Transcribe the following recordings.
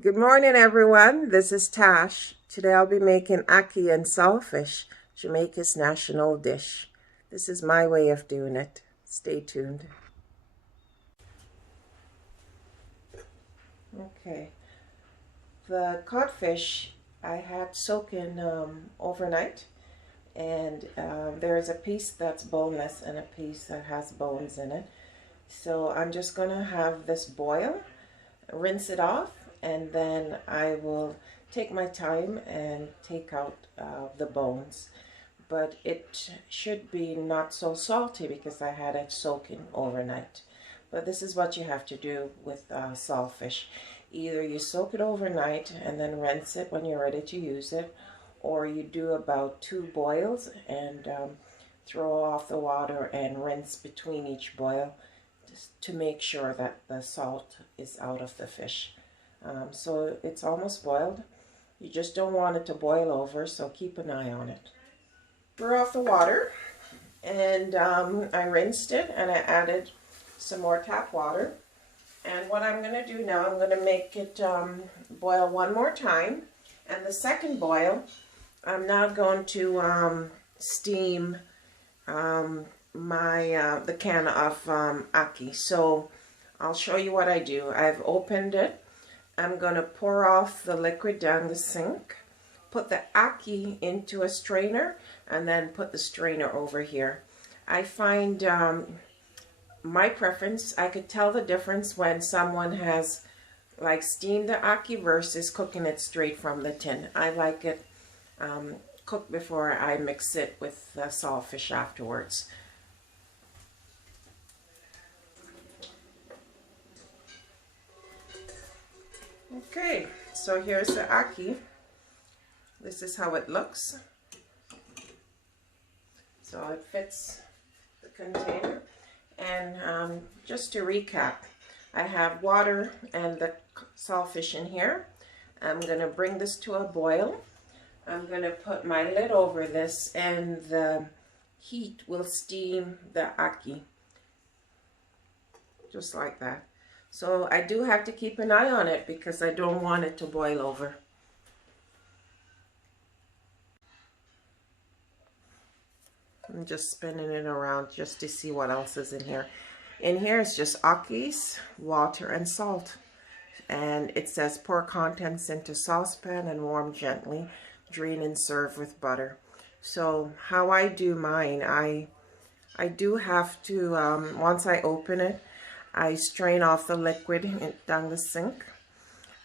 Good morning, everyone. This is Tash. Today I'll be making ackee and saltfish, Jamaica's national dish. This is my way of doing it. Stay tuned. Okay, the codfish I had soaking overnight, and there is a piece that's boneless and a piece that has bones in it. So I'm just going to have this boil, rinse it off, and then I will take my time and take out the bones. But it should be not so salty because I had it soaking overnight. But this is what you have to do with saltfish. Either you soak it overnight and then rinse it when you're ready to use it, or you do about 2 boils and throw off the water and rinse between each boil just to make sure that the salt is out of the fish. So it's almost boiled. You just don't want it to boil over, so keep an eye on it. Pour off the water, and I rinsed it and I added some more tap water. And what I'm going to do now, I'm going to make it boil one more time. And the second boil, I'm now going to steam the can of ackee. So I'll show you what I do. I've opened it. I'm going to pour off the liquid down the sink, put the ackee into a strainer, and then put the strainer over here. I find my preference, I could tell the difference when someone has like steamed the ackee versus cooking it straight from the tin. I like it cooked before I mix it with the saltfish afterwards. Okay, so here's the ackee. This is how it looks. So it fits the container. And just to recap, I have water and the saltfish in here. I'm going to bring this to a boil. I'm going to put my lid over this, and the heat will steam the ackee. Just like that. So I do have to keep an eye on it because I don't want it to boil over. I'm just spinning it around just to see what else is in here. In here is just ackees, water, and salt. And it says pour contents into saucepan and warm gently. Drain and serve with butter. So how I do mine, I do have to, once I open it, I strain off the liquid down the sink.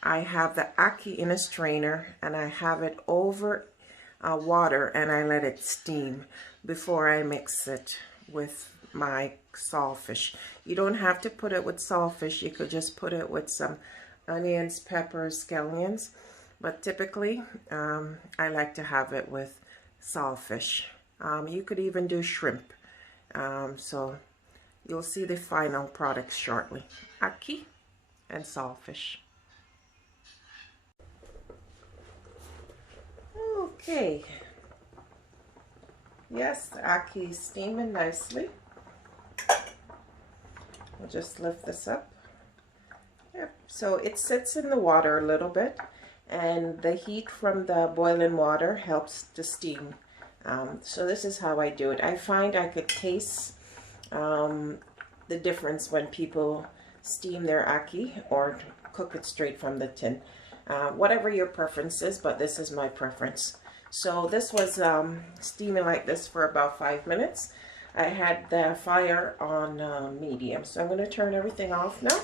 I have the ackee in a strainer, and I have it over water, and I let it steam before I mix it with my saltfish. You don't have to put it with saltfish. You could just put it with some onions, peppers, scallions. But typically, I like to have it with saltfish. You could even do shrimp. So you'll see the final product shortly. Ackee and saltfish. Okay. Yes, the ackee is steaming nicely. I'll just lift this up. Yep. So it sits in the water a little bit, and the heat from the boiling water helps to steam. So this is how I do it. I find I could taste the difference when people steam their ackee or cook it straight from the tin. Whatever your preference is, but this is my preference. So this was steaming like this for about 5 minutes. I had the fire on medium. So I'm going to turn everything off now.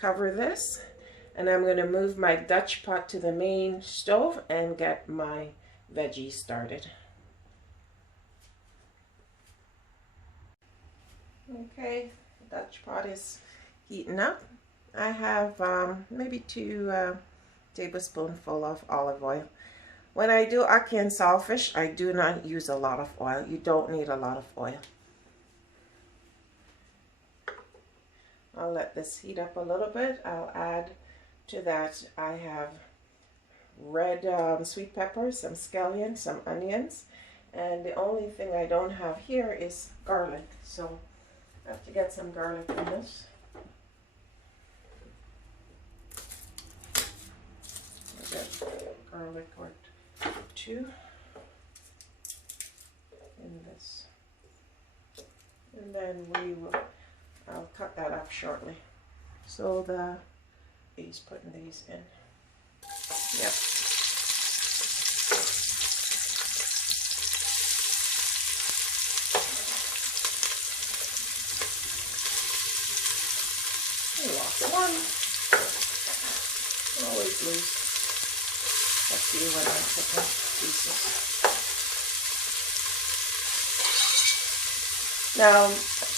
Cover this. And I'm going to move my Dutch pot to the main stove and get my veggies started. Okay, the Dutch pot is heating up. I have maybe 2 tablespoonfuls of olive oil. When I do ackee and saltfish, I do not use a lot of oil. You don't need a lot of oil. I'll let this heat up a little bit. I'll add to that, I have red sweet pepper, some scallions, some onions, and the only thing I don't have here is garlic. So I have to get some garlic in this. get garlic or two in this. And then I'll cut that up shortly. So he's putting these in. Yep. I lost one. Always lose a few when I'm picking pieces. Now,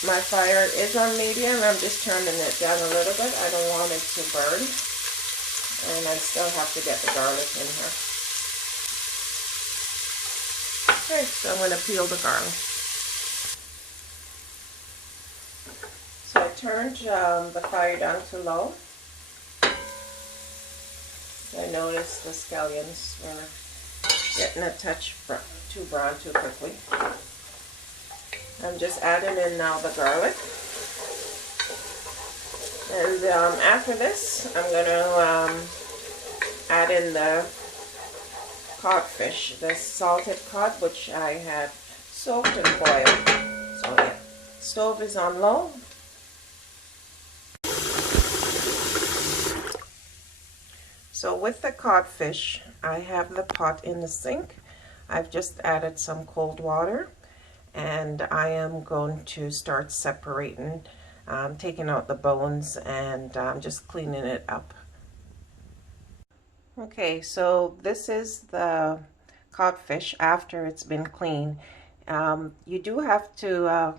my fire is on medium. I'm just turning it down a little bit. I don't want it to burn. And I still have to get the garlic in here. Okay, so I'm going to peel the garlic. So I turned the fire down to low. I noticed the scallions were getting a touch too brown too quickly. I'm just adding in now the garlic. And after this, I'm going to add in the codfish, the salted cod, which I had soaked and boiled. So yeah, stove is on low. So with the codfish, I have the pot in the sink. I've just added some cold water, and I am going to start separating, taking out the bones and just cleaning it up. Okay, so this is the codfish after it's been cleaned. You do have to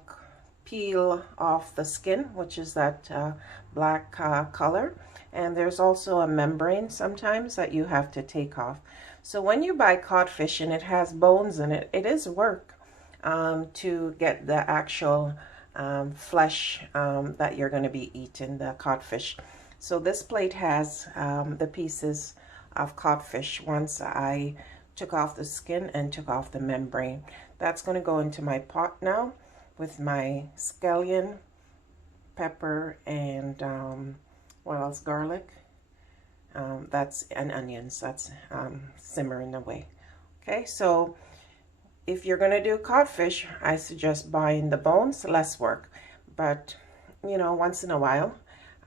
peel off the skin, which is that black color, and there's also a membrane sometimes that you have to take off. So when you buy codfish and it has bones in it, it is work to get the actual flesh that you're going to be eating, the codfish. So this plate has the pieces of codfish once I took off the skin and took off the membrane. That's going to go into my pot now with my scallion, pepper, and what else, garlic, and onions. That's simmering away. Okay, so if you're going to do codfish, I suggest buying the bones, less work. But, you know, once in a while,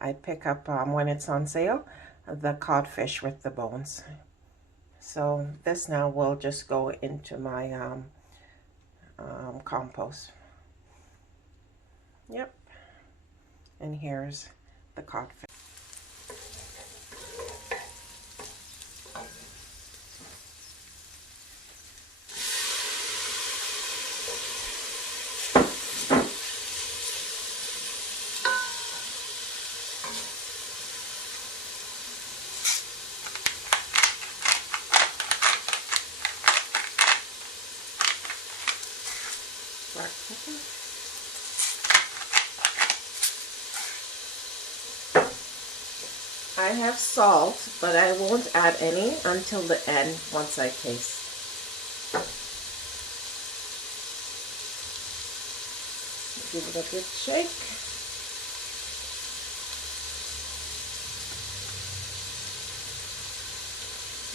I pick up, when it's on sale, the codfish with the bones. So this now will just go into my compost. Yep. And here's the codfish. Black pepper. I have salt, but I won't add any until the end once I taste. Give it a good shake.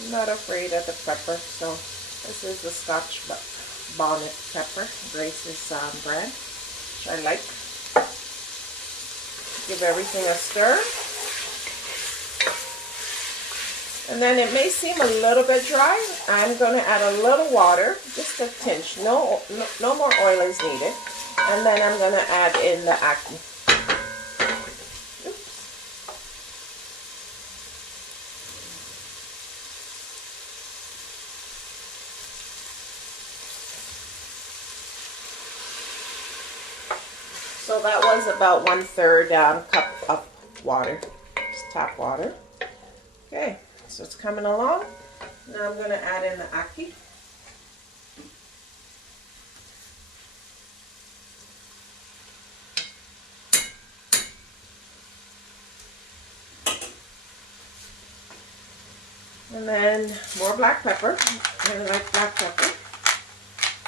I'm not afraid of the pepper, so this is the Scotch bonnet pepper, Grace's brand, which I like. Give everything a stir. And then it may seem a little bit dry. I'm going to add a little water, just a tinge. No more oil is needed. And then I'm going to add in the ACKEE. Oops. So that was about 1/3 cup of water, just tap water. Okay. So it's coming along. Now I'm going to add in the ACKEE. And then more black pepper. I like black pepper.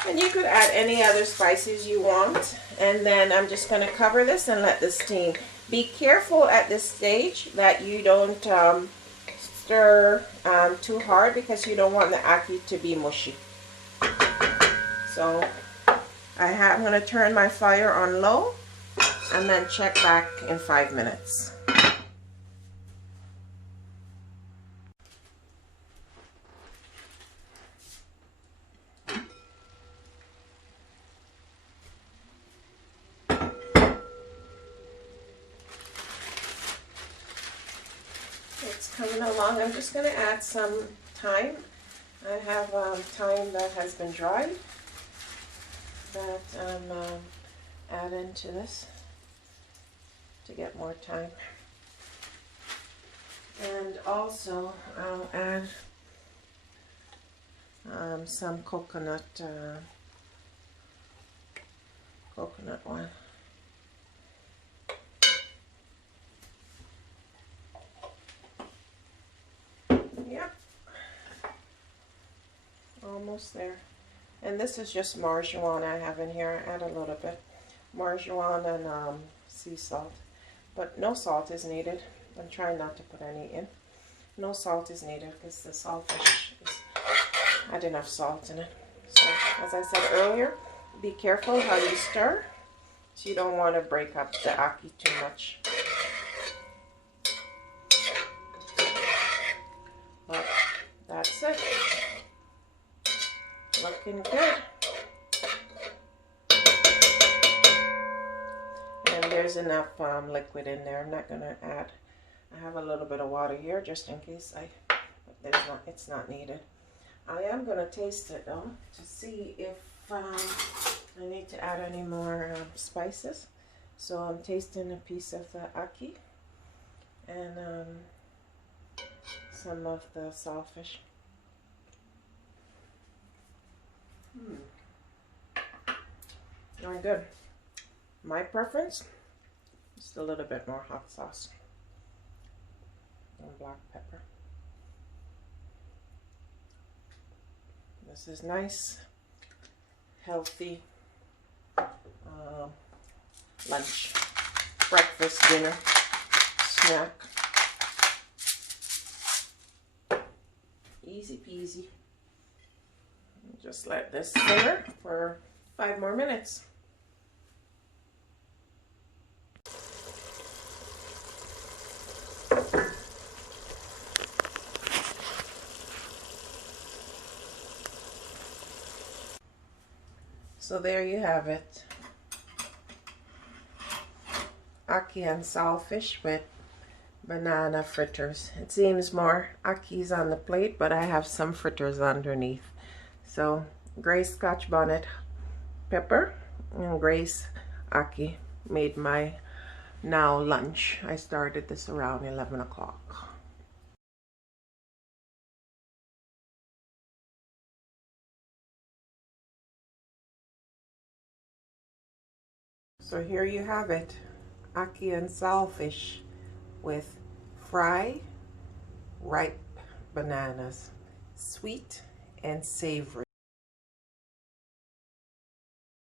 And you could add any other spices you want. And then I'm just going to cover this and let this steam. Be careful at this stage that you don't stir too hard because you don't want the ackee to be mushy. So I'm going to turn my fire on low and then check back in 5 minutes. It's coming along. I'm just going to add some thyme. I have thyme that has been dried that I'm adding to this to get more thyme. And also I'll add some coconut oil. Yep, almost there. And this is just margaron I have in here. I add a little bit margaron and sea salt, but no salt is needed. I'm trying not to put any in. No salt is needed because the saltfish had enough salt in it. So as I said earlier, be careful how you stir, so you don't want to break up the ackee too much. But that's it. Looking good. And there's enough liquid in there. I'm not going to add. I have a little bit of water here just in case it's not needed. I am going to taste it though to see if I need to add any more spices. So I'm tasting a piece of the ackee and some of the saltfish. Very good. My preference, just a little bit more hot sauce and black pepper. This is nice, healthy lunch, breakfast, dinner, snack. Easy peasy. Just let this simmer for 5 more minutes. So there you have it. Ackee and saltfish with banana fritters. It seems more ackees on the plate, but I have some fritters underneath. So Grace Scotch bonnet pepper and Grace ackee made my now lunch. I started this around 11 o'clock. So here you have it, ackee and saltfish with fried ripe bananas, sweet and savory.